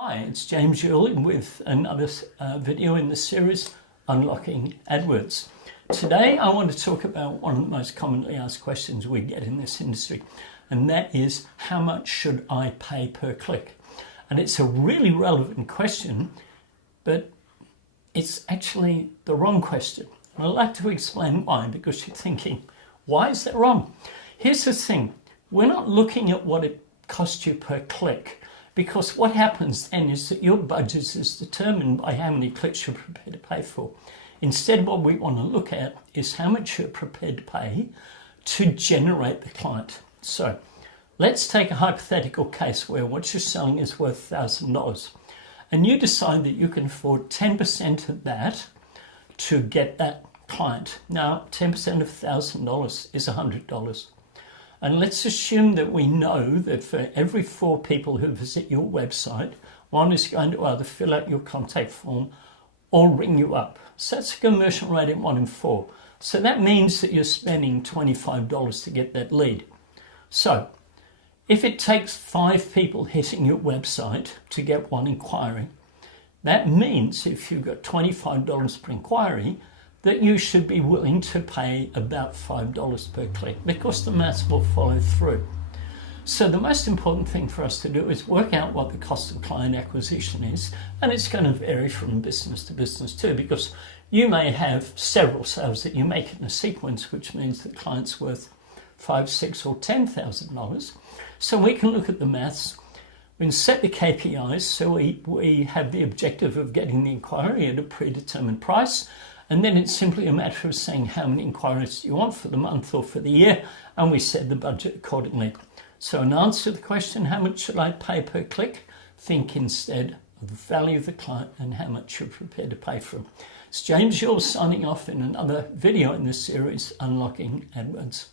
Hi, it's James Yule with another video in the series Unlocking AdWords. Today I want to talk about one of the most commonly asked questions we get in this industry, and that is, how much should I pay per click? And it's a really relevant question, but it's actually the wrong question. And I'd like to explain why, because you're thinking, why is that wrong? Here's the thing, we're not looking at what it costs you per click, because what happens then is that your budget is determined by how many clicks you're prepared to pay for. Instead, what we want to look at is how much you're prepared to pay to generate the client. So let's take a hypothetical case where what you're selling is worth $1,000, and you decide that you can afford 10% of that to get that client. Now, 10% of $1,000 is $100. And let's assume that we know that for every 4 people who visit your website, one is going to either fill out your contact form or ring you up. So that's a conversion rate of 1 in 4. So that means that you're spending $25 to get that lead. So if it takes 5 people hitting your website to get 1 inquiry, that means if you've got $25 per inquiry, that you should be willing to pay about $5 per click, because the maths will follow through. So the most important thing for us to do is work out what the cost of client acquisition is, and it's going to vary from business to business too, because you may have several sales that you make in a sequence, which means the client's worth $5,000, $6,000 or $10,000. So we can look at the maths. We can set the KPIs, so we have the objective of getting the inquiry at a predetermined price. And then it's simply a matter of saying how many inquiries do you want for the month or for the year, and we set the budget accordingly. So in answer to the question, how much should I pay per click? Think instead of the value of the client and how much you're prepared to pay for them. It's James Yule signing off in another video in this series, Unlocking AdWords.